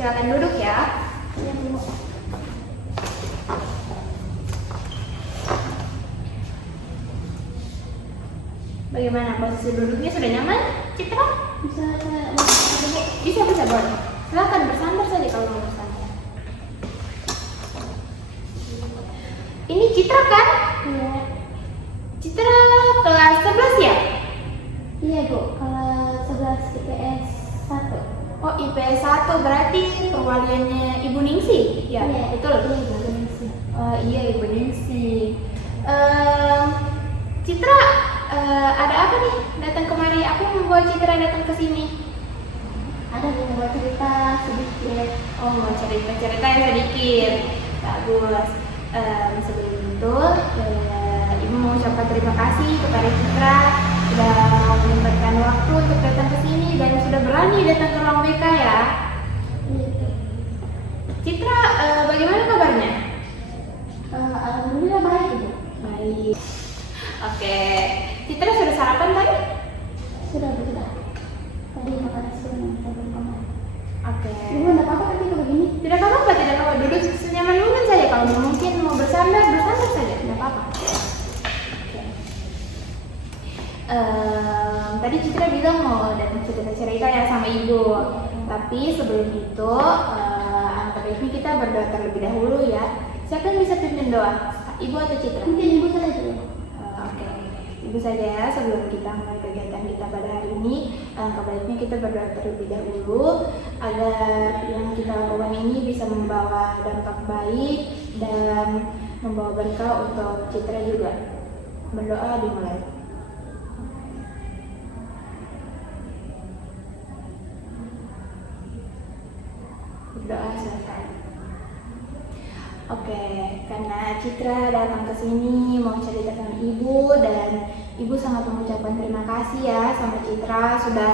Silakan duduk ya. Iya, Bu. Bagaimana posisi duduknya, sudah nyaman, Citra? Bisa saya ada, Bu? Bisa boleh. Silakan bersandar saja kalau mau bersandar. Ini Citra kan? Iya. Citra kelas 11 ya? Iya, Bu. Kelas 11 IPS 1. Oh, IPS 1 berarti perwaliannya Ibu Ningsi? Ya, Iya, betul. Iya, Bu. Permisi. Oh iya, Ibu Ningsi. Citra, ada apa nih datang kemari? Aku membawa Citra datang ke sini. Ada, Bu, mau cerita sedikit. Oh, mau cerita ya sedikit. Bagus. Sebelum itu, Ibu mau ucapkan terima kasih kepada Citra sudah mau menyempatkan waktu untuk datang ke sini dan sudah berani datang ke ruang BK ya. Iya, Bu. Citra, bagaimana kabarnya? Alhamdulillah baik, Bu. Baik. Oke. Citra sudah sarapan tadi? Sudah, Bu, sudah. Tadi makan sebelum kemarin. Oke. Ibu, enggak apa-apa kan kalau begini? Tidak apa-apa, tidak apa-apa. Duduk senyaman mungkin saja. Kalau mungkin mau bersandar saja. Tidak apa-apa. Oke. Tadi Citra bilang mau datang cerita ya sama Ibu. Tapi sebelum itu, angkat baiknya kita berdoa terlebih dahulu ya. Siapa yang bisa pimpin doa? Ibu atau Citra? Mungkin Ibu saja, Bu. Oke, Ibu saja ya sebelum kita mulai kegiatan kita pada hari ini, baiknya kita berdoa terlebih dahulu agar yang kita lakukan ini bisa membawa dampak baik dan membawa berkah untuk Citra juga. Berdoa dimulai. Berdoa selesai. Oke, karena Citra datang ke sini mau cerita sama Ibu dan Ibu sangat mengucapkan terima kasih ya sama Citra sudah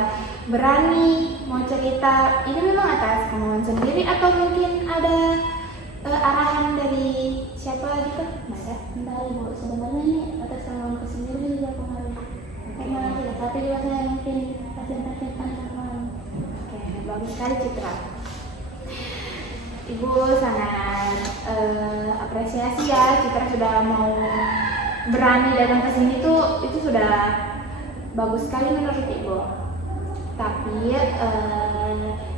berani mau cerita. Ini memang atas kemauan sendiri atau mungkin ada arahan dari siapa gitu? Masa? Bentar, Bu. Sebenarnya ini atas kemauan sendiri juga kemarin. Karena tapi juga saya mungkin pasien-pasien kemarin. Oke, bagus sekali Citra. Ibu sangat apresiasi ya Citra sudah mau berani datang ke sini tuh, itu sudah bagus sekali menurut Ibu. Tapi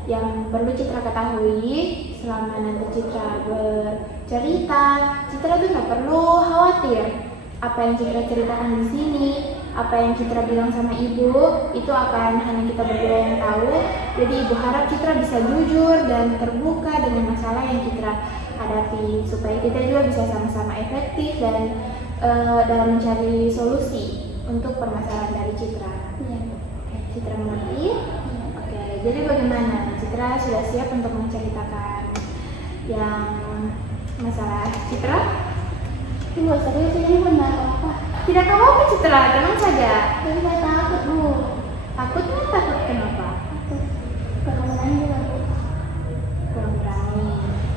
yang perlu Citra ketahui selama nanti Citra bercerita, Citra tuh nggak perlu khawatir apa yang Citra ceritakan di sini, apa yang Citra bilang sama Ibu itu akan hanya kita berdua yang tahu. Jadi Ibu harap Citra bisa jujur dan terbuka dengan masalah yang Citra hadapi supaya kita juga bisa sama-sama efektif dan dalam mencari solusi untuk permasalahan dari Citra. Iya. Oke, Citra mengerti? Oke, jadi bagaimana? Citra sudah siap untuk menceritakan yang masalah Citra? Ibu, serius ini benar apa? Tidak apa-apa Citra, tenang saja. Tapi saya takut, Bu. Takut kenapa? Takut keramaian juga, Bu. Kurang berani.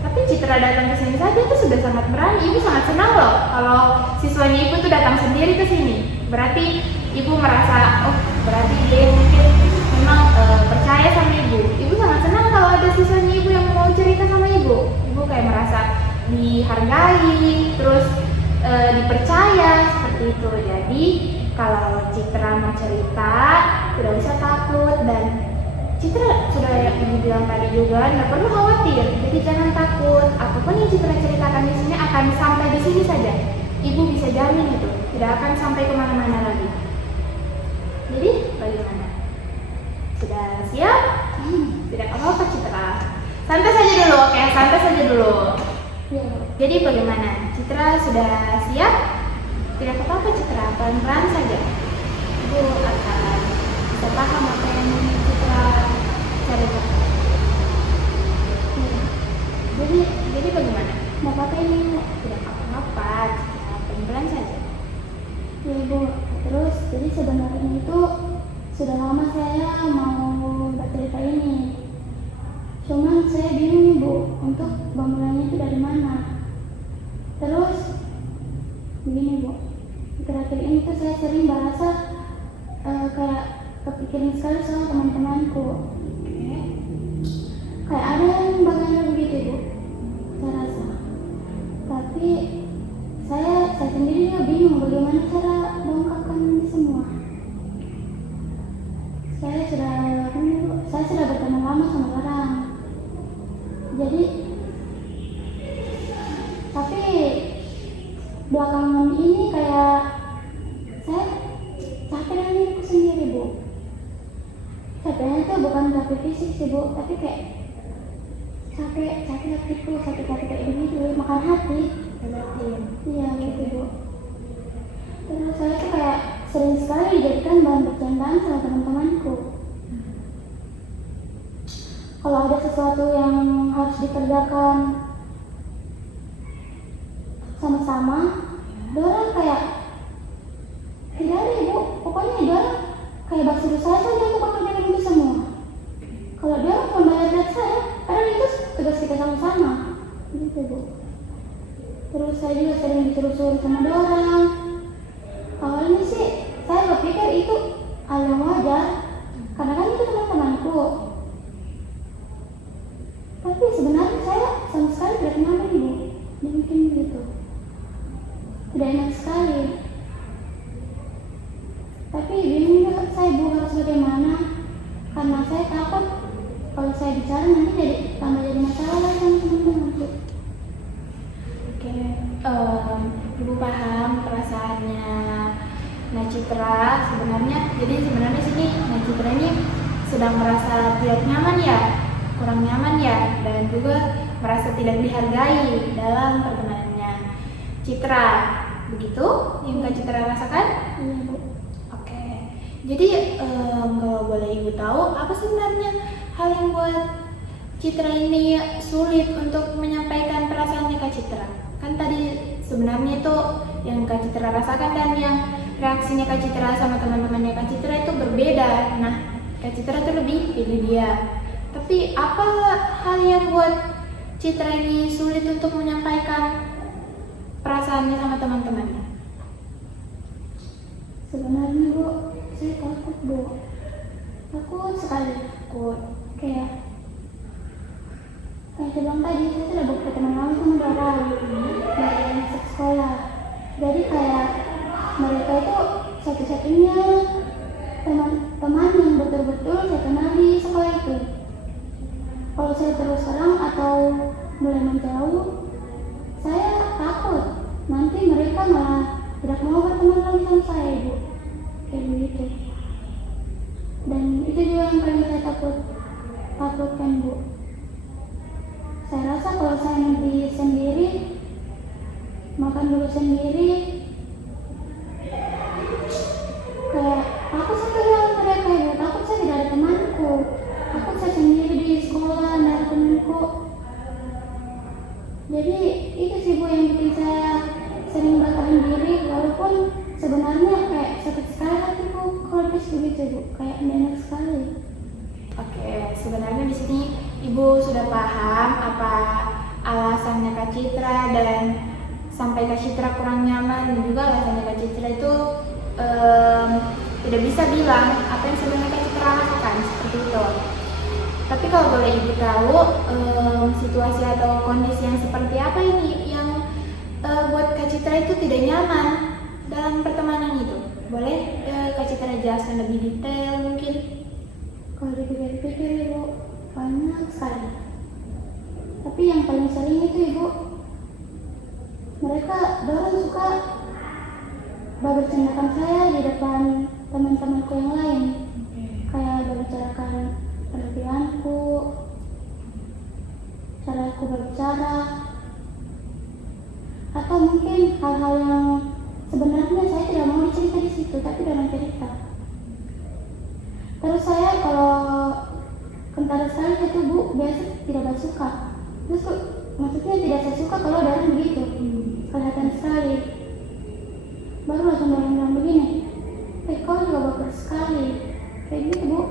Tapi Citra datang ke sini saja itu sudah sangat berani. Ibu sangat senang loh kalau siswanya Ibu tuh datang sendiri ke sini. Berarti Ibu merasa, oh berarti dia mungkin memang percaya sama Ibu. Ibu sangat senang kalau ada siswanya Ibu yang mau cerita sama Ibu. Ibu kayak merasa dihargai, terus dipercaya seperti itu. Jadi kalau Citra mau cerita tidak usah takut, dan Citra sudah yang Ibu bilang tadi juga nggak perlu khawatir. Jadi jangan takut, apapun yang Citra ceritakan di sini akan sampai di sini saja. Ibu bisa jamin itu tidak akan sampai kemana-mana lagi. Jadi bagaimana? Sudah siap? Tidak apa-apa Citra. Santai saja dulu, oke? Santai saja dulu. Iya, Bu. Jadi bagaimana? Citra sudah siap? Tidak apa-apa Citra, pelan-pelan saja. Ibu akan bisa paham apa yang Citra ceritakan. Jadi bagaimana? Nggak apa-apa ini, Bu. Tidak apa-apa, Citra, pelan-pelan saja. Ya, Ibu. Terus, jadi sebenarnya itu sudah lama saya mau bercerita ini. Cuman saya bingung, Bu, untuk bangunannya itu dari mana. Terus, begini, Bu. Terakhir ini tuh saya sering bahasa kayak kepikiran sekali sama teman-temanku. kayak ada yang bagaimana begitu ibu, saya rasa. Tapi saya sendiri juga bingung bagaimana cara bongkarkan ini semua. Saya sudah berteman lama sama orang. Jadi tapi belakangan ini kayak saya capek dengan diriku sendiri bu. Capeknya tuh bukan capek fisik sih bu, tapi kayak capek hatiku, sakit hati kayak begitu, makan hati. Iya gitu bu. Terus saya tuh kayak sering sekali dijadikan bahan bercandaan sama teman-temanku. Kalau ada sesuatu yang harus dikerjakan sama-sama, dorang kayak tidak ada ibu. Pokoknya dorang kayak bakso saya saja untuk mengerjakan itu semua. Kalau dia membayar saya, karena itu tugas kita sama-sama. Gitu bu. Terus saya juga sering disuruh-suruh sama dorang. Awalnya sih saya berpikir itu hal yang wajar, karena kan itu teman-temanku. Tapi sebenarnya saya sama sekali tidak nyaman ibu. Mungkin begitu. Tidak enak sekali. Tapi bingung juga saya bu harus bagaimana, karena saya takut kalau saya bicara nanti tambah jadi masalah lagi sama teman-temanku. Oke, Ibu paham perasaannya Nacitra sebenarnya. Jadi sebenarnya sini Nacitra ini sedang merasa tidak nyaman ya, kurang nyaman ya, dan juga merasa tidak dihargai dalam pertemanannya Citra. Begitu yang Kak Citra rasakan? Iya bu. Oke, jadi kalau boleh Ibu tahu, apa sebenarnya hal yang buat Citra ini sulit untuk menyampaikan perasaannya Kak Citra? Kan tadi sebenarnya itu yang Kak Citra rasakan dan yang reaksinya Kak Citra sama teman-temannya Kak Citra itu berbeda. Nah, Kak Citra itu lebih pilih dia. Tapi apa hal yang buat Citra ini sulit untuk menyampaikan perasaannya sama teman-temannya? Sebenarnya bu, saya takut bu. Takut sekali. Takut. Kayak saya bilang tadi, saya sudah berteman lama sama orang dari masuk sekolah. Jadi kayak mereka itu satu-satunya teman yang betul-betul saya kenal di sekolah itu. Kalau saya terus terang atau mulai menjauh, saya takut nanti mereka malah tidak mau berteman lagi sama saya ibu. Kayak begitu. Dan itu juga yang paling saya takutkan bu. Saya rasa kalau saya nanti sendiri, makan dulu sendiri, kayak aku kehilangan mereka ibu. Takut saya tidak ada temanku. Takut saya sendiri di sekolah, tidak ada temanku. Jadi itu sih bu yang bikin saya sering bertahan diri, walaupun sebenarnya kayak sakit sekali hatiku kalau begitu bu, kayak enak sekali. Oke, sebenarnya di sini Ibu sudah paham apa alasannya Kak Citra dan sampai Kak Citra kurang nyaman, dan juga alasannya Kak Citra itu tidak bisa bilang apa yang sebenarnya Kak Citra lakukan seperti itu. Tapi kalau boleh Ibu tahu situasi atau kondisi yang seperti apa ini yang buat Kak Citra itu tidak nyaman dalam pertemanan itu? Boleh Kak Citra jelaskan lebih detail mungkin? Kalau dipikir-pikir ibu, banyak sekali. Tapi yang paling sering itu ibu, mereka dorang suka bercandakan saya di depan teman-temanku yang lain. Kayak berbicarakan penampilanku, cara aku berbicara, atau mungkin hal-hal yang sebenarnya saya tidak mau cerita di situ, tapi dalam cerita. Terus saya kalau kentara sekali itu bu, biasa tidak suka. Terus maksudnya tidak saya suka kalau ada begitu, kelihatan sekali. Baru langsung bilang begini, kau juga baper sekali, kayak gitu bu.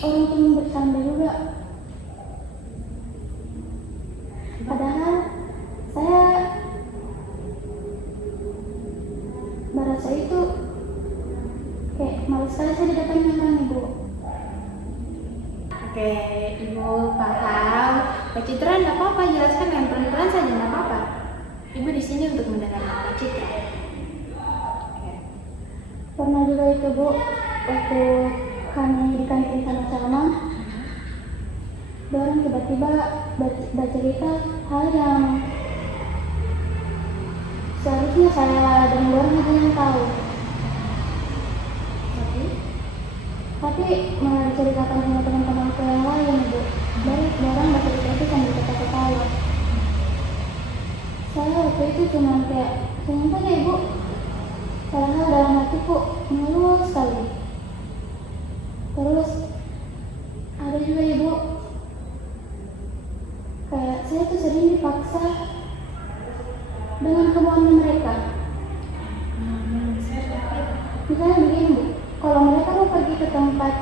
Orang cuma bercanda juga. Padahal saya merasa itu kayak malas sekali saya didatangin orang ibu. Oke, Ibu paham. Kak Citra, enggak apa-apa, jelaskan dengan pelan-pelan saja, enggak apa-apa. Ibu di sini untuk mendengarkan Kak Citra. Oke. Pernah juga itu Bu, waktu kami di kantin sama-sama, orang tiba-tiba bercerita hal yang seharusnya saya dan orang aja yang tahu. Tapi malah diceritakan sama teman-temanku yang lain, Bu. Dari orang bercerita itu sambil ketawa-ketawa. Saya waktu itu cuma kayak senyum saja, Ibu. Padahal dalam hatiku ngeluh sekali. Terus ada juga, Ibu, kayak saya tuh sering dipaksa dengan kemauan mereka. Misalnya begini, Bu, kalau mereka mau pergi ke tempat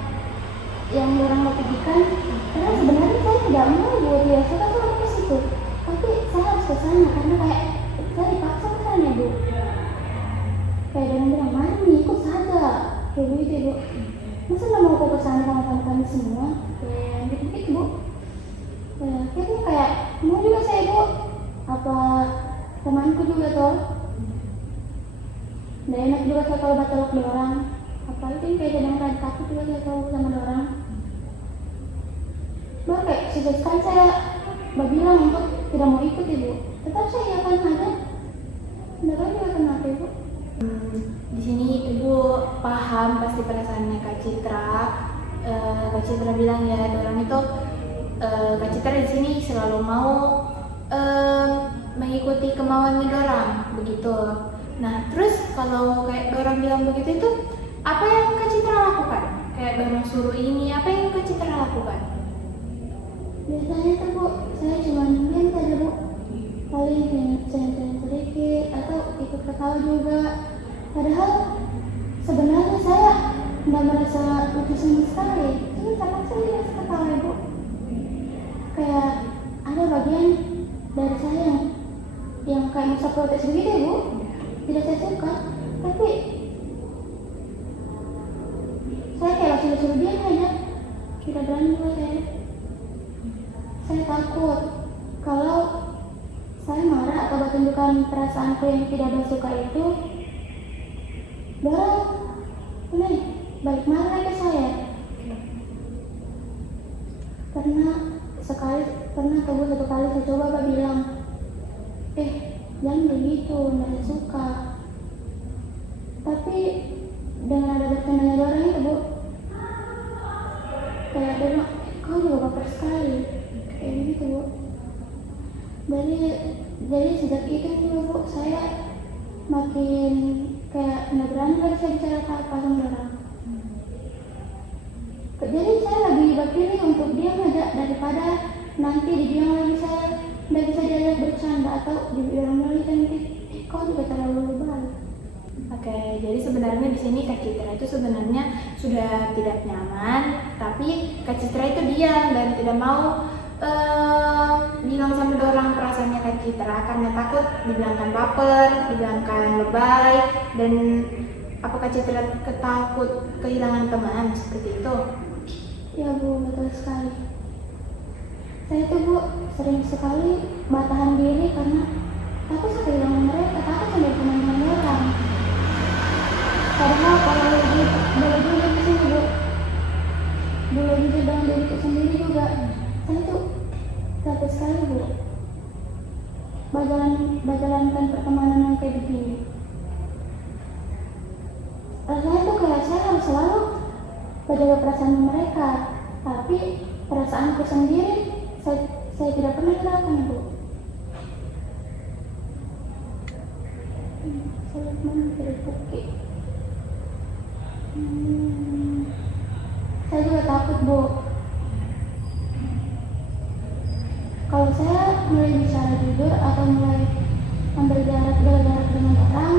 yang orang mau pergikan, karena sebenarnya saya tidak mau, Bu, dia suka tuh ke situ, tapi saya harus ke sana karena kayak saya dipaksa ke sana, Bu. Kayak dia bilang, mari nih ikut saja, kayak gitu, Bu. Masa nggak mau ke sana sama kami semua, kayak gitu, Bu. Akhirnya kayak mau juga saya, Bu, apa temanku juga tuh. Nggak enak juga saya kalau batalak orang. Apalagi kayak kadang kadang takut juga saya tahu sama orang. Baru kayak sesekali saya bilang untuk tidak mau ikut, Ibu. Tetap saya iakan aja. Nggak tahu juga kenapa, Ibu. Di sini Ibu paham pasti perasaannya Kak Citra. Kak Citra bilang ya, orang itu Kak Citra di sini selalu mau mengikuti kemauannya dorang begitu. Nah, terus kalau kayak dorang bilang begitu itu apa yang Kak Citra lakukan? Kayak dorang suruh ini, apa yang Kak Citra lakukan? Biasanya tuh, Bu, saya cuma diam saja, Bu. Paling senyum sedikit atau ikut ketawa juga. Padahal sebenarnya saya nggak merasa lucu sama sekali. Cuma terpaksa saya ketawa, Bu. Kayak ada bagian dari saya yang kayak masa protes begitu, Bu. Tidak saya suka, tapi saya kayak suruh dia aja. Tidak berani juga saya. Saya takut kalau saya marah atau tunjukkan perasaanku yang tidak bersuka itu, dorang nih balik marah ke saya. Pernah satu kali saya coba bilang, jangan begitu, nggak suka. Tapi dengan ada bercandanya dorang itu, Bu, kayak dia bilang, kau juga baper sekali, kayak gitu, Bu. Jadi sejak itu juga, Bu, saya makin kayak nggak berani lagi saya bicara apa sama dorang. Jadi saya lebih berpilih untuk diam aja daripada nanti dibilang lagi saya nggak bisa diajak bercanda atau dibilang lagi nanti kau juga terlalu lebay. Oke, jadi sebenarnya di sini Kak Citra itu sebenarnya sudah tidak nyaman, tapi Kak Citra itu diam dan tidak mau bilang sama dorang perasaannya Kak Citra karena takut dibilangkan baper, dibilangkan lebay, dan apa Kak Citra ketakut kehilangan teman seperti itu? Ya, Bu, betul sekali. Saya tuh, Bu, sering sekali bertahan diri karena takut saya kehilangan mereka, takut sama teman-teman orang. Padahal kalau boleh juga di sini, Bu, boleh juga dengan diriku sendiri juga. Saya tuh takut sekali, Bu, berjalankan pertemanan yang kayak begini. Rasanya tuh kayak saya harus selalu menjaga perasaan mereka, tapi perasaanku sendiri saya tidak pernah lakukan, Bu. Saya mana dari bukit. Saya juga takut, Bu. Kalau saya mulai bicara jujur atau mulai ambil jarak dengan orang,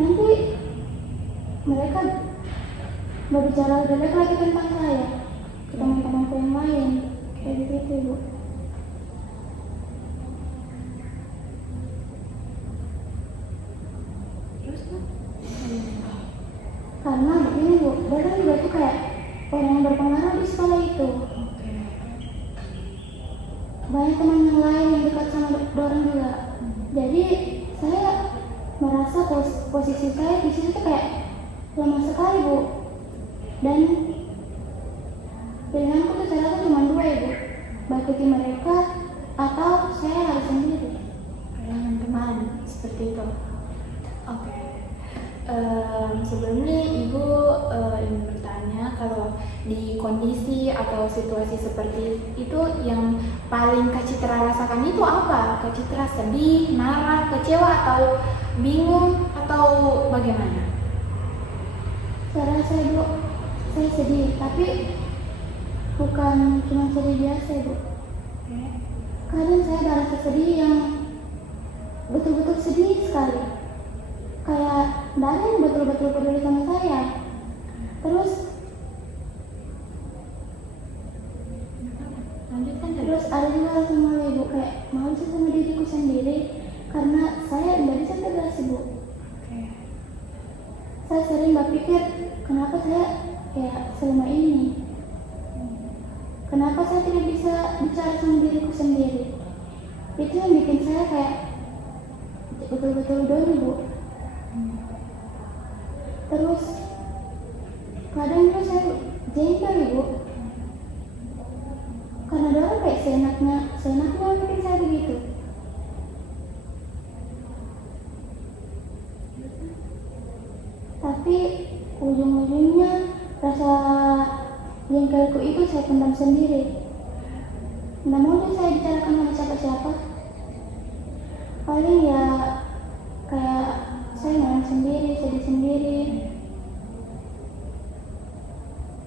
nanti mereka berbicara jelek lagi tentang saya ke teman-temanku yang lain, kayak gitu, Bu. Karena begini, Bu, Dorang juga tuh kayak orang yang berpengaruh di sekolah itu. Oke. Banyak teman yang lain yang dekat sama Dorang juga. Jadi saya merasa posisi saya di situ tuh kayak lemah sekali, Bu. Dan pilihanku tuh saya rasa cuma dua ya, Bu. Mengikuti mereka atau saya harus sendiri. Kalian teman seperti itu. Oke. Sebelumnya Ibu ingin bertanya, kalau di kondisi atau situasi seperti itu yang paling Kak Citra rasakan itu apa? Kak Citra sedih, marah, kecewa, atau bingung, atau bagaimana? Saya rasa, Bu, saya sedih, tapi bukan cuma sedih biasa, Bu. Oke. Kadang saya merasa sedih yang betul-betul sedih sekali. Kayak tidak ada yang betul-betul peduli sama saya. Terus Lanjutkan tadi. Terus ada juga rasa malu, Ibu, kayak malu sih sama diriku sendiri karena saya tidak bisa tegas, Ibu. Oke. Saya sering berpikir kenapa saya kayak selama ini, kenapa saya tidak bisa bicara sama diriku sendiri. Itu yang bikin saya kayak betul-betul down, Ibu. Terus kadang juga saya jengkel, Ibu, karena dorang kayak seenaknya bikin saya begitu. Tapi ujung-ujungnya rasa jengkelku itu saya pendam sendiri. Nggak mau deh saya bicarakan sama siapa-siapa. Paling ya kayak saya nangis sendiri, sedih sendiri.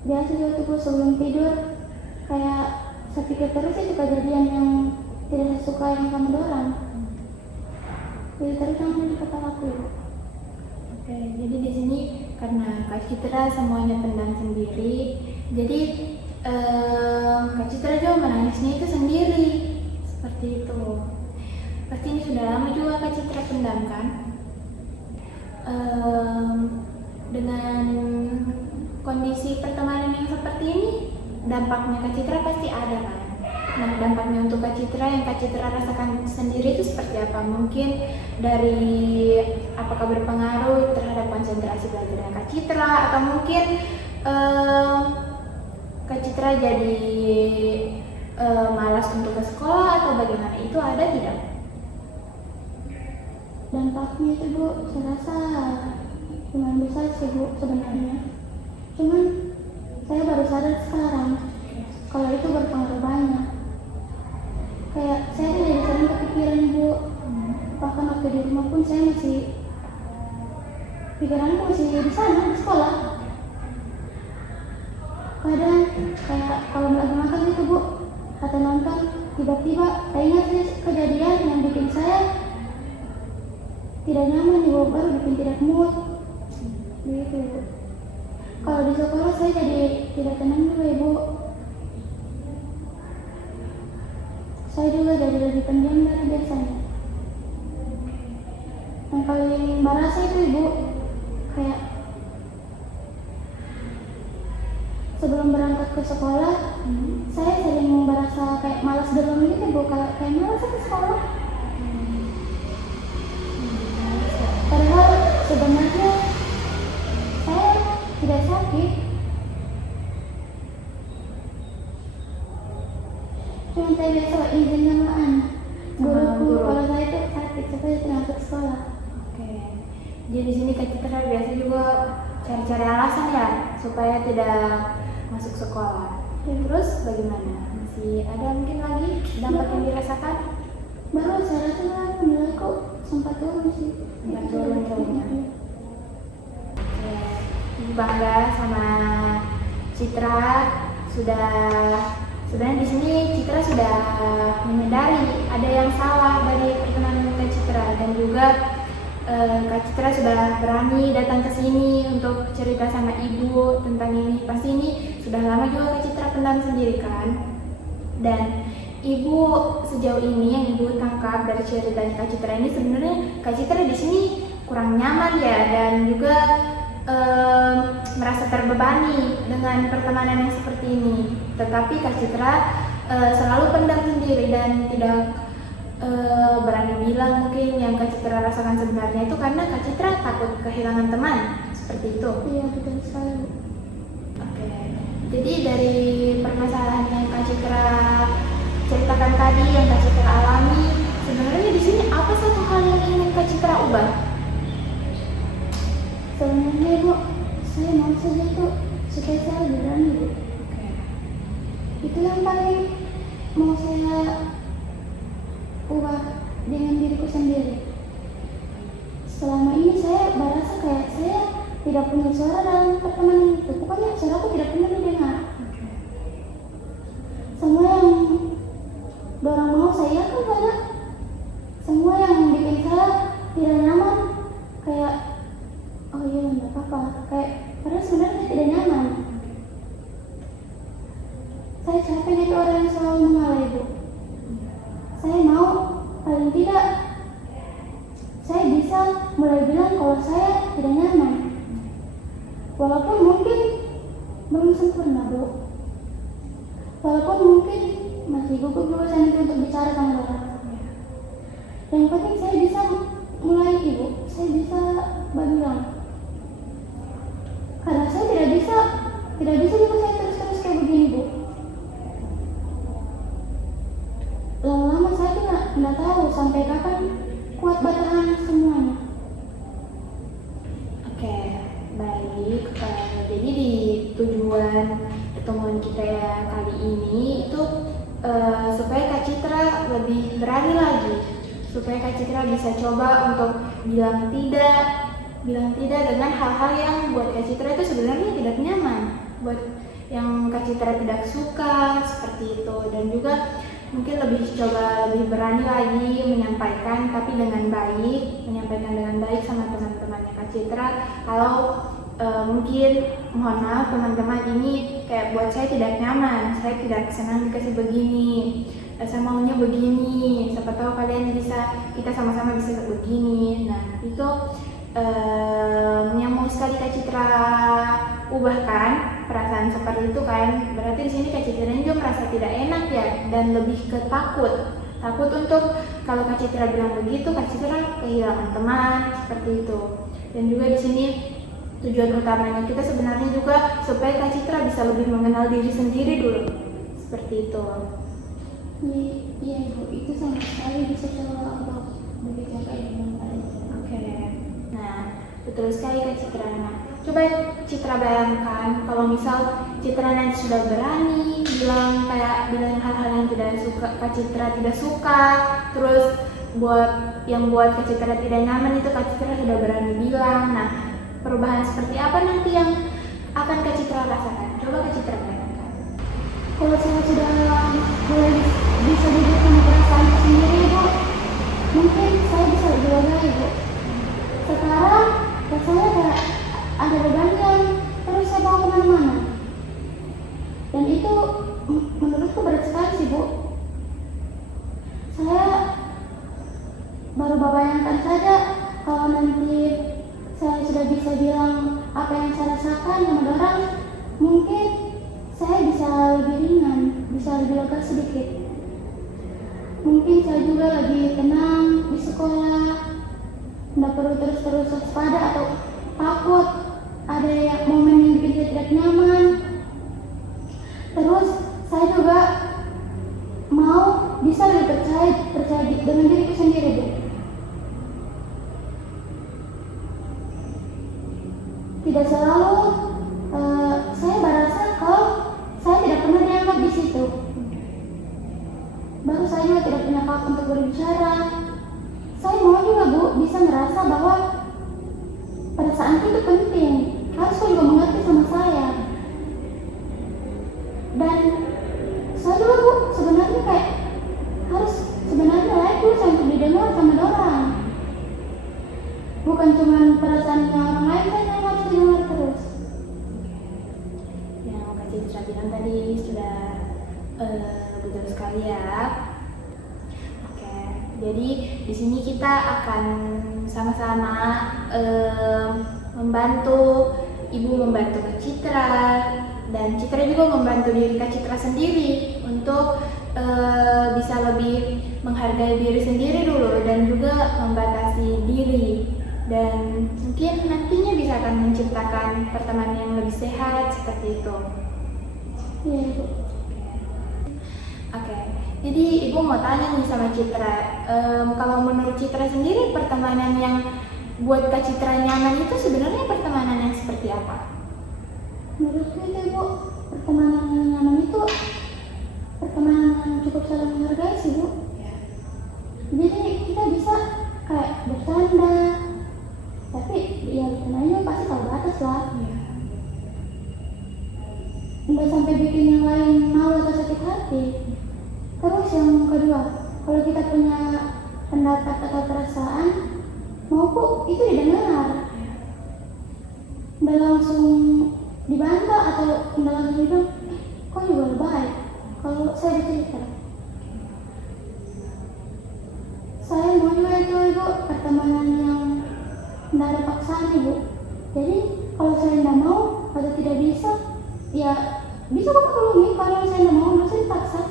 Biasa juga tuh sebelum tidur kayak saya pikir terus itu kejadian yang tidak saya suka yang sama dorang. Jadi terus yang ada di kepalaku. Oke, jadi di sini karena Kak Citra semuanya pendam sendiri, jadi Kak Citra juga menangisnya itu sendiri, seperti itu. Pasti ini sudah lama juga Kak Citra pendam kan? Dengan kondisi pertemanan yang seperti ini, dampaknya Kak Citra pasti ada kan? Nah, dampaknya untuk Kak Citra yang Kak Citra rasakan sendiri itu seperti apa? Mungkin dari apakah berpengaruh terhadap konsentrasi belajarnya Kak Citra, atau mungkin Kak Citra jadi malas untuk ke sekolah, atau bagaimana? Itu ada tidak? Dampaknya itu, Bu, saya rasa lumayan besar sih, Bu, sebenarnya. Cuman saya baru sadar sekarang kalau itu berpengaruh banyak. Kayak saya tidak sering kepikiran, Bu. Bahkan waktu di rumah pun saya masih pikiranku masih di sana, di sekolah. Kadang kayak kalau lagi makan gitu, Bu, atau nonton, tiba-tiba saya ingat kejadian yang bikin saya tidak nyaman, Bu, baru bikin tidak mood gitu. Kalau di sekolah saya jadi tidak tenang juga, Ibu. Saya juga jadi lebih pendiam dari biasanya. Yang paling merasa itu, Ibu, kayak sebelum berangkat ke sekolah, saya sering merasa kayak malas dulu gitu, Bu, kayak malas ke sekolah. Padahal sebenarnya saya tidak sakit, cuma saya biasa izin sama guruku kalau saya itu sakit supaya tidak masuk sekolah. Oke. Jadi di sini Kak Citra biasa juga cari-cari alasan ya supaya tidak masuk sekolah. Terus bagaimana? Masih ada mungkin lagi dampak yang dirasakan? Baru saya rasa nilaiku sempat turun sih. Sempat turun ya. Ibu bangga sama Citra, sebenarnya di sini Citra sudah menyadari ada yang salah dari pertemanan Kak Citra, dan juga Kak Citra sudah berani datang ke sini untuk cerita sama ibu tentang ini. Pasti ini sudah lama juga Kak Citra pendam sendiri kan? Dan ibu sejauh ini yang ibu tangkap dari cerita Kak Citra ini, sebenarnya Kak Citra di sini kurang nyaman ya, dan juga merasa terbebani dengan pertemanan yang seperti ini. Tetapi Kak Citra selalu pendam sendiri dan tidak berani bilang mungkin yang Kak Citra rasakan sebenarnya itu karena Kak Citra takut kehilangan teman, seperti itu. Iya, betul sekali, Bu. Oke. Jadi dari permasalahan yang Kak Citra ceritakan tadi, yang Kak Citra alami, sebenarnya di sini apa satu hal yang ingin Kak Citra ubah? Sebenarnya, Bu, saya mau saja itu supaya saya lebih berani, Bu. Itu yang paling mau saya ubah dengan diriku sendiri. Selama ini saya merasa kayak saya tidak punya suara dalam pertemanan itu. Pokoknya suaraku tidak pernah didengar. Semua yang dorang mau saya kan saja. Semua yang bikin saya tidak nyaman, kayak oh iya nggak apa-apa. Kayak padahal sebenarnya saya tidak nyaman. Saya capek jadi orang yang selalu mengalah, Bu. Saya mau paling tidak saya bisa mulai bilang kalau saya tidak nyaman. Walaupun mungkin belum sempurna, Bu. Walaupun mungkin masih gugup juga saya nanti untuk bicara sama orang. Yang penting saya bisa mulai, Ibu. Saya bisa bilang. Karena saya tidak bisa juga saya terus-terus kayak begini, Bu. Lama-lama saya tidak tahu sampai kapan kuat bertahan semuanya. Oke, baik. Jadi di tujuan pertemuan kita kali ini itu supaya Kak Citra lebih berani lagi, supaya Kak Citra bisa coba untuk bilang tidak dengan hal-hal yang buat Kak Citra itu sebenarnya tidak nyaman, buat yang Kak Citra tidak suka seperti itu, dan juga mungkin lebih berani lagi menyampaikan, tapi menyampaikan dengan baik sama teman-temannya Kak Citra. Kalau mungkin mohon maaf teman-teman, ini kayak buat saya tidak nyaman, saya tidak senang dikasih begini, saya maunya begini, siapa tahu kita sama-sama bisa begini. Nah itu yang mau sekali Kak Citra ubahkan perasaan seperti itu kan. Berarti di sini Kak Citra juga merasa tidak enak ya, dan lebih ke takut untuk kalau Kak Citra bilang begitu Kak Citra kehilangan teman, seperti itu. Dan juga di sini tujuan utamanya kita sebenarnya juga supaya Kak Citra bisa lebih mengenal diri sendiri dulu, seperti itu. Iya, Ibu, itu sama sekali bisa coba untuk berbicara dengan baik. Oke. Nah, betul sekali Kak Citra. Nah, coba Citra bayangkan kalau misal Citra nanti sudah berani bilang hal-hal yang Kak Citra tidak suka, terus buat Kak Citra tidak nyaman itu Kak Citra sudah berani bilang. Nah, perubahan seperti apa nanti yang akan Kak Citra rasakan? Coba Kak Citra bayangkan. Kalau saya sudah mulai bisa duduk sama perasaan sendiri, Bu, mungkin saya bisa lebih lega, Bu. Sekarang rasanya kayak ada beban yang terus saya bawa kemana-mana, dan itu menurutku berat sekali sih, Bu. Saya baru bayangkan saja kalau nanti saya sudah bisa bilang apa yang saya rasakan sama orang, mungkin saya bisa lebih ringan, bisa lebih lega sedikit. Mungkin saya juga lebih tenang di sekolah, tidak perlu terus-terus waspada atau takut ada momen yang bikin saya tidak nyaman. Terus saya juga mau bisa lebih percaya dengan diriku sendiri, Bu. Tidak selalu saya merasa kalau saya tidak pernah dianggap di situ. Baru saya juga tidak punya hak untuk berbicara. Saya mau juga, Bu, bisa merasa bahwa perasaan itu penting. Harus juga mengerti sama saya. Dan saya juga, Bu, sebenarnya kayak harus layak dulu untuk didengar sama orang. Bukan cuma perasaannya orang lain saja yang harus didengar terus. Yang Kak Citra bilang tadi sudah betul sekali ya. Oke, jadi di sini kita akan sama-sama membantu, Ibu membantu Kak Citra, dan Citra juga membantu diri Kak Citra sendiri untuk bisa lebih menghargai diri sendiri dulu dan juga membatasi diri, dan mungkin nantinya bisa akan menciptakan pertemanan yang lebih sehat seperti itu. Iya Ibu. Oke, jadi Ibu mau tanya nih sama Citra, kalau menurut Citra sendiri pertemanan yang buat Kak Citra nyaman itu sebenarnya pertemanan yang seperti apa? Menurutku itu Ibu, pertemanan yang nyaman itu pertemanan yang cukup saling menghargai sih Bu. Jadi kita bisa kayak bercanda, tapi ya bercandanya pasti tahu batas lah. Nggak sampai bikin yang lain malu atau sakit hati. Terus yang kedua, kalau kita punya pendapat atau perasaan, mau kok itu didengar. Nggak langsung dibantah atau nggak langsung bilang, kok juga lebay. Kalau saya cerita, saya mau juga itu Ibu pertemanan yang nggak ada paksaan Ibu. Jadi kalau saya nggak mau atau tidak bisa, ya bisa kok maklumi. Kalau saya nggak mau, nggak usah dipaksa.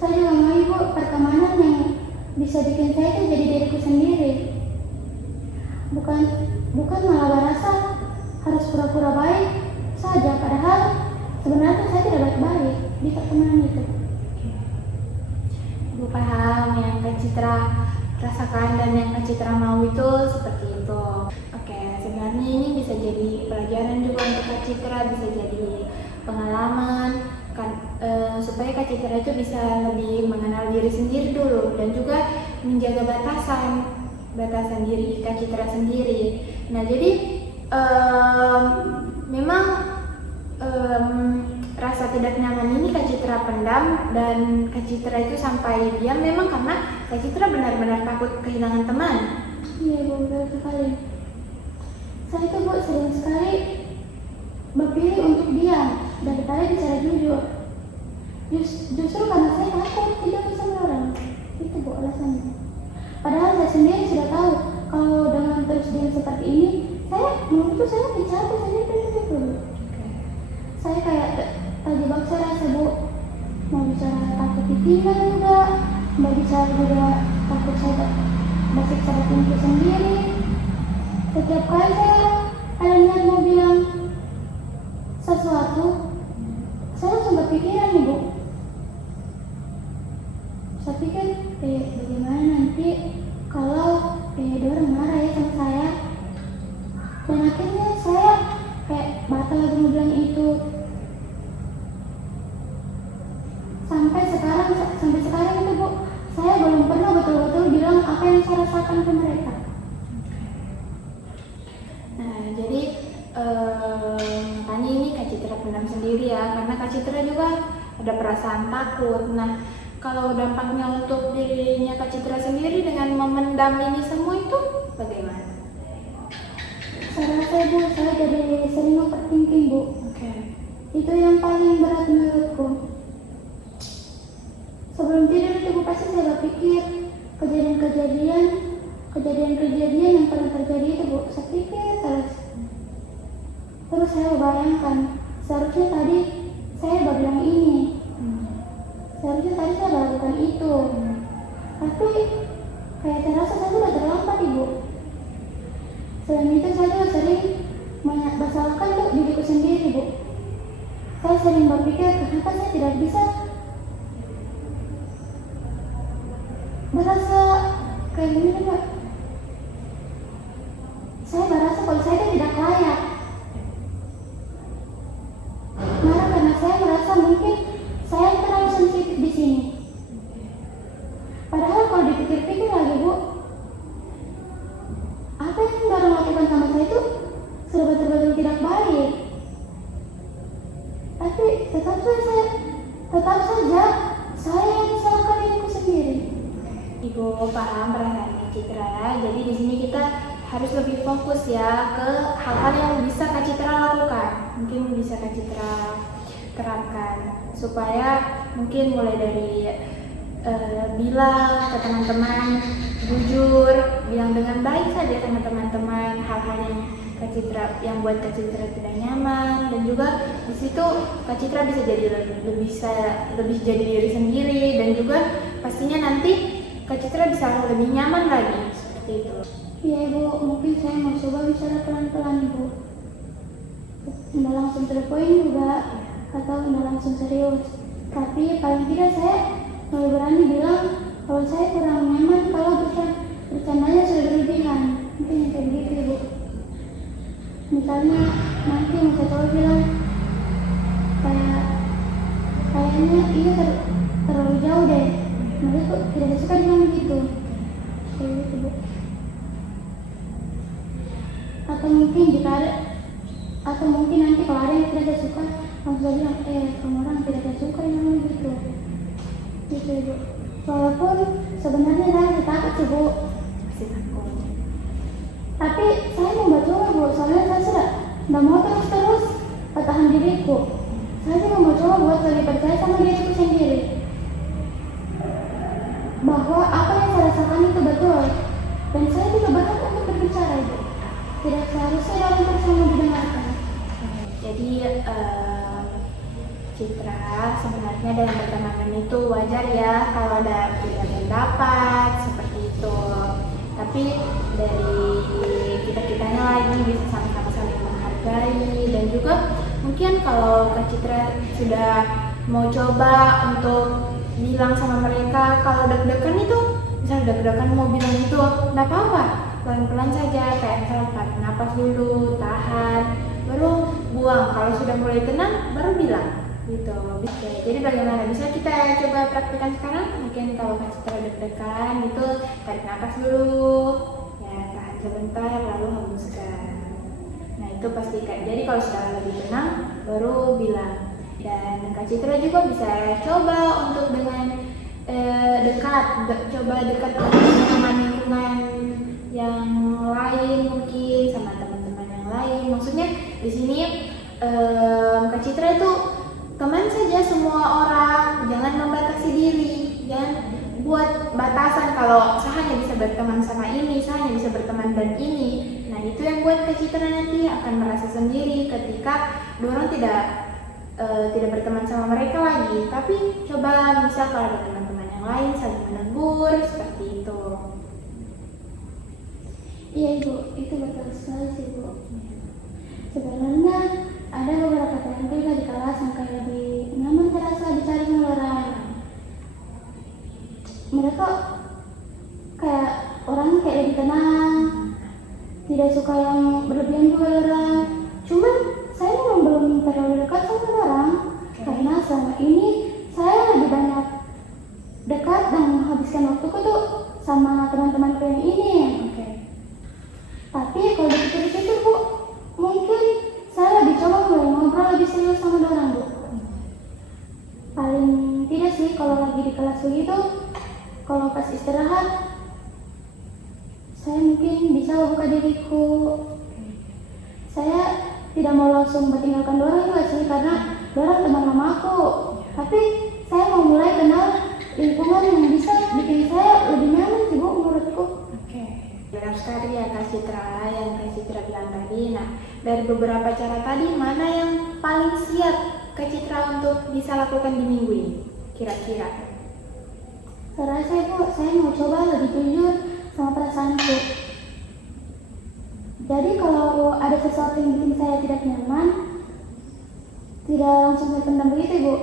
Saya juga mau Ibu pertemanan yang bisa bikin saya itu jadi diriku sendiri. Bukan malah berasa harus pura-pura baik saja, padahal sebenarnya saya tidak baik-baik di pertemanan itu. Ibu paham yang Kak Citra rasakan dan yang Kak Citra mau itu seperti itu. Oke, sebenarnya ini bisa jadi pelajaran juga untuk Kak Citra, bisa jadi pengalaman kan, supaya Kak Citra itu bisa lebih mengenal diri sendiri dulu dan juga menjaga batasan diri Kak Citra sendiri. Nah, jadi memang rasa tidak nyaman ini Kak Citra pendam, dan Kak Citra itu sampai diam memang karena Kak Citra benar-benar takut kehilangan teman. Iya Bu, betul sekali. Saya itu Bu sering sekali berpilih untuk diam daripada bicara jujur. Justru karena saya takut tidak bisa sama orang. Itu Bu alasannya. Padahal saya sendiri sudah tahu kalau dengan terus diam seperti ini, menurutku saya capek sendiri itu. Saya kayak terjebak, saya rasa Bu, mau bicara takut ditinggal juga, mau bicara juga takut saya bersiksa batinku sendiri. Setiap kali saya ada niat mau bilang sesuatu, saya langsung berpikiran nih Bu. Saya pikir bagaimana nanti kalau dia orang marah ya sama saya. Dan akhirnya saya kayak batal lagi mau bilang itu. Sampai sekarang itu Bu, saya belum pernah betul-betul bilang apa yang saya rasakan ke mereka. Nah, jadi makanya ini Kak Citra pendam sendiri ya, karena Kak Citra juga ada perasaan takut. Nah, kalau dampaknya untuk dirinya Kak Citra sendiri dengan memendam ini semua itu bagaimana? Saya rasa Bu, saya jadi sering overthinking Bu. Oke. Itu yang paling berat menurutku. Sebelum tidur itu Bu pasti saya berpikir kejadian-kejadian yang pernah terjadi itu Bu. Saya pikir terus saya bayangkan, seharusnya tadi saya bilang ini, seharusnya tadi saya lakukan itu, tapi kayak terasa saya sudah terlambat Ibu. Selain itu saya juga sering masalahkan Bu diriku sendiri Bu. Saya sering berpikir kenapa saya tidak bisa berasa kayak gini Pak. Saya merasa kalau saya tidak layak. Marah karena saya merasa mungkin saya terlalu sensitif di sini. Padahal kalau dipikir-pikir lagi Bu, apa yang orang lakukan sama saya itu sudah betul-betul tidak baik. Tapi tetap saja saya yang menyalahkan diriku sendiri. Ibu paham perasaan Kak Citra. Jadi di sini kita harus lebih fokus ya ke hal-hal yang bisa Kak Citra lakukan, mungkin bisa Kak Citra terapkan supaya mungkin mulai dari bilang ke teman-teman, jujur, bilang dengan baik saja sama teman-teman hal-hal yang Kak Citra yang buat Kak Citra tidak nyaman, dan juga di situ Kak Citra bisa jadi lebih jadi diri sendiri, dan juga pastinya nanti Kak Citra bisa lebih nyaman lagi seperti itu. Iya Ibu, mungkin saya mau coba bicara pelan-pelan Ibu. Nggak langsung to the point juga, atau nggak langsung serius. Tapi paling tidak saya mulai berani bilang kalau saya kurang nyaman kalau bercandanya sudah berlebihan. Mungkin yang kayak gitu Ibu. Misalnya nanti saya coba bilang kayaknya ini terlalu jauh deh. Mereka tuh tidak suka bilang begitu. Kayak gitu Bu. Atau mungkin nanti kalau ada yang tidak saya suka langsung bilang kamu orang tidak saya suka yang namanya gitu Ibu. Walaupun sebenarnya saya takut sih Bu, Masih takut. tapi saya mau coba Bu, soalnya saya sudah nggak mau terus pertahan diriku. Saya juga mau coba buat lebih percaya sama diriku sendiri bahwa apa yang saya rasakan itu betul, dan saya juga berhak untuk berbicara Ibu. Tidak seharusnya dalam bersama didengarkan. Jadi Citra sebenarnya dalam pertemanan itu wajar ya kalau ada beda pendapat seperti itu. Tapi dari kita-kitanya lagi bisa sama-sama saling menghargai, dan juga mungkin kalau Kak Citra sudah mau coba untuk bilang sama mereka kalau deg-degan itu, misal deg-degan mau bilang itu, nggak apa-apa, pelan-pelan saja, kayak misal tarik napas dulu, tahan, baru buang. Kalau sudah mulai tenang baru bilang gitu. Oke, jadi bagaimana bisa kita coba praktikkan sekarang? Mungkin kalau Kak Citra deg-degan itu tarik napas dulu ya, tahan sebentar lalu hembuskan. Nah itu pastikan. Jadi kalau sudah lebih tenang baru bilang. Dan Kak Citra juga bisa coba untuk dengan coba dekat dengan teman lingkungan yang lain, mungkin sama teman-teman yang lain. Maksudnya di sini Kak Citra itu teman saja semua orang, jangan membatasi diri, jangan buat batasan kalau saya hanya bisa berteman sama ini, saya hanya bisa berteman dan ini. Nah itu yang buat Kak Citra nanti akan merasa sendiri ketika orang tidak berteman sama mereka lagi. Tapi coba bisa kalau ada teman-teman yang lain saling menegur seperti itu. Iya Ibu, itu betul sekali sih Bu. Sebenarnya ada beberapa teman juga di kelas yang kayak lebih nyaman terasa bicara dengan orang. Mereka kayak orang kayak lebih tenang, tidak suka yang berlebihan juga orang. Cuman saya memang belum terlalu dekat sama orang, karena selama ini saya lebih banyak dekat dan menghabiskan waktuku tuh sama teman-temanku yang ini. Tapi kalau dipikir-pikir Bu, mungkin saya lebih coba mulai ngobrol lebih serius sama orang Bu. Paling tidak sih kalau lagi di kelas begitu, kalau pas istirahat, saya mungkin bisa buka diriku. Saya tidak mau langsung meninggalkan orang juga sih, karena orang teman lama aku. Tapi saya mau mulai kenal lingkungan yang bisa bikin saya lebih nyaman sih Bu menurutku. Benar sekali ya Kak Citra, yang Kak Citra bilang tadi. Nah, dari beberapa cara tadi, mana yang paling siap Kak Citra untuk bisa lakukan di minggu ini? Kira-kira? Saya rasa Bu, saya mau coba lebih jujur sama perasaanku. Jadi kalau ada sesuatu yang bikin saya tidak nyaman, tidak langsung saya pendam begitu Bu.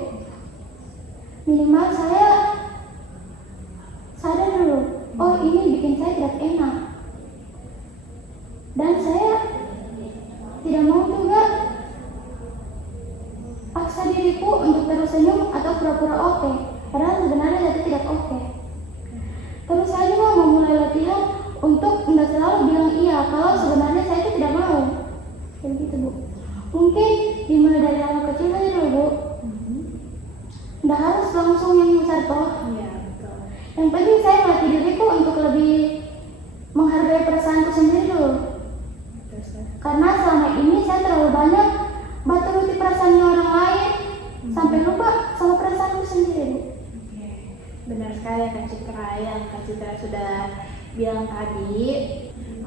Minimal saya sadar dulu, oh ini bikin saya tidak enak. Dan saya tidak mau juga paksa diriku untuk terus senyum atau pura-pura oke, padahal sebenarnya itu tidak oke. Terus saya juga mau mulai latihan untuk tidak selalu bilang iya kalau sebenarnya saya itu tidak mau. Kayak gitu Bu. Mungkin dimulai dari hal kecil saja dulu Bu. Tidak harus langsung yang besar toh. Iya, betul. Yang penting saya melatih diriku untuk lebih menghargai perasaanku sendiri dulu. Karena selama ini saya terlalu banyak baturuti perasaannya orang lain sampai lupa sama perasaanku sendiri. Benar sekali Citra sudah bilang tadi.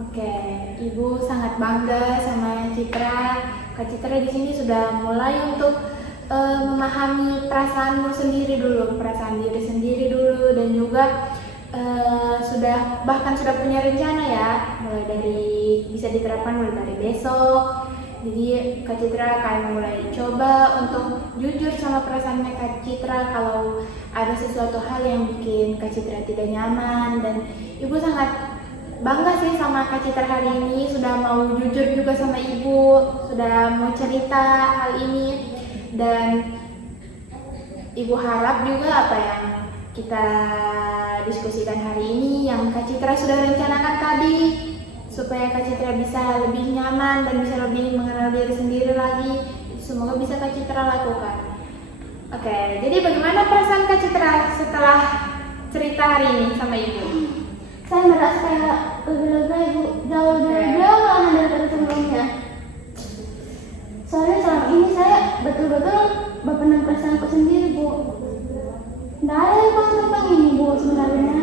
Oke, Ibu sangat bangga sama Citra. Kak Citra di sini sudah mulai untuk memahami perasaanmu sendiri dulu, perasaan diri sendiri dulu, dan juga bahkan sudah punya rencana ya, mulai dari bisa diterapkan mulai dari besok. Jadi Kak Citra akan mulai coba untuk jujur sama perasaannya Kak Citra kalau ada sesuatu hal yang bikin Kak Citra tidak nyaman, dan Ibu sangat bangga sih sama Kak Citra hari ini sudah mau jujur juga sama Ibu, sudah mau cerita hal ini. Dan Ibu harap juga apa yang kita diskusikan hari ini, yang Kak Citra sudah rencanakan tadi, supaya Kak Citra bisa lebih nyaman dan bisa lebih mengenal diri sendiri lagi, semoga bisa Kak Citra lakukan. Oke, jadi bagaimana perasaan Kak Citra setelah cerita hari ini sama Ibu? Saya merasa kayak lebih lega Ibu, jauh lebih lega malahan daripada sebelumnya. Soalnya selama ini saya betul-betul berpenang perasaanku sendiri Bu. Nggak ada yang tentang ini Bu sebenarnya.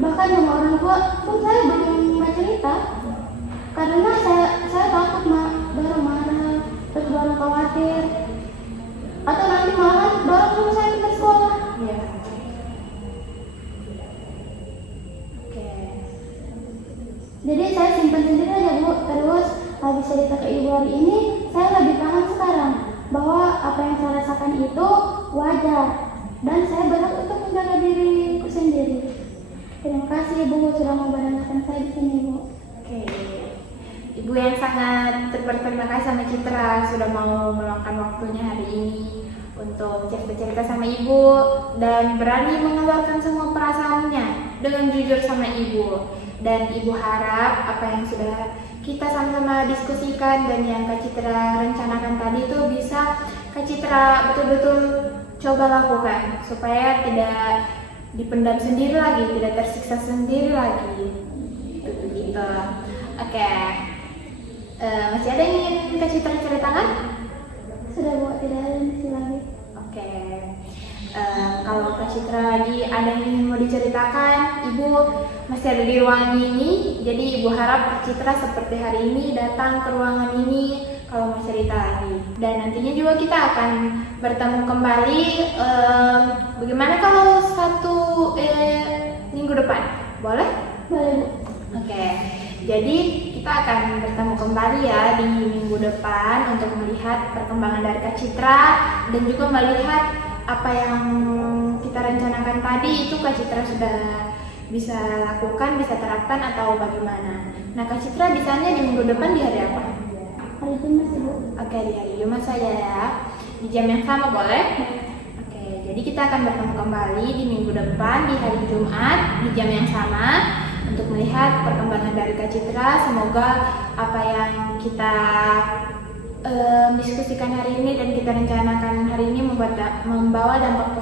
Bahkan sama orang tua pun saya belum cerita, karena saya takut baru marah, terus baru khawatir, atau nanti malahan baru suruh saya ke sekolah. Iya. Oke. Jadi saya simpan sendiri aja Bu. Terus habis cerita ke Ibu hari ini, saya lebih paham sekarang bahwa apa yang saya rasakan itu wajar, dan saya berhak untuk menjaga diriku sendiri. Terima kasih Ibu sudah mau mendengarkan saya di sini Bu. Oke. Ibu yang sangat berterima kasih sama Citra sudah mau meluangkan waktunya hari ini untuk cerita-cerita sama Ibu dan berani mengeluarkan semua perasaannya dengan jujur sama Ibu. Dan Ibu harap apa yang sudah kita sama-sama diskusikan dan yang Kak Citra rencanakan tadi itu bisa Kak Citra betul-betul coba lakukan supaya tidak dipendam sendiri lagi, tidak tersiksa sendiri lagi. Gitu. Oke. Masih ada yang ingin Kak Citra ceritakan? Sudah Bu, tidak ada yang lagi. Oke. Kalau Kak Citra lagi ada yang ingin mau diceritakan, Ibu masih ada di ruangan ini. Jadi Ibu harap Kak Citra seperti hari ini datang ke ruangan ini kalau mau cerita lagi. Dan nantinya juga kita akan bertemu kembali. Bagaimana kalau minggu depan? Boleh? Boleh Bu. Oke. Jadi kita akan bertemu kembali ya di minggu depan untuk melihat perkembangan dari Kak Citra dan juga melihat apa yang kita rencanakan tadi itu Kak Citra sudah bisa lakukan, bisa terapkan atau bagaimana. Nah Kak Citra bisanya di minggu depan di hari apa? Hari Jumat Bu. Oke, di hari Jumat saja ya. Di jam yang sama boleh? Oke, jadi kita akan bertemu kembali di minggu depan di hari Jumat di jam yang sama untuk melihat perkembangan dari Kak Citra. Semoga apa yang kita diskusikan hari ini dan kita rencanakan hari ini membawa dampak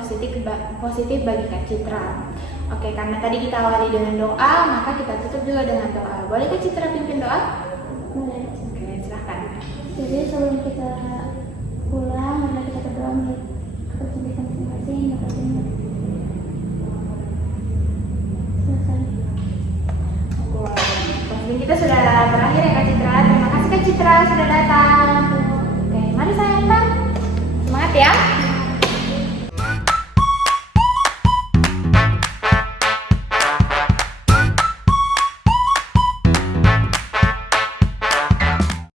positif bagi Kak Citra. Oke, karena tadi kita awali dengan doa, maka kita tutup juga dengan doa. Boleh Kak Citra pimpin doa? Boleh. Oke, silahkan. Jadi sebelum kita pulang, mari kita berdoa menurut kepercayaan masing-masing. Wah, kita sudah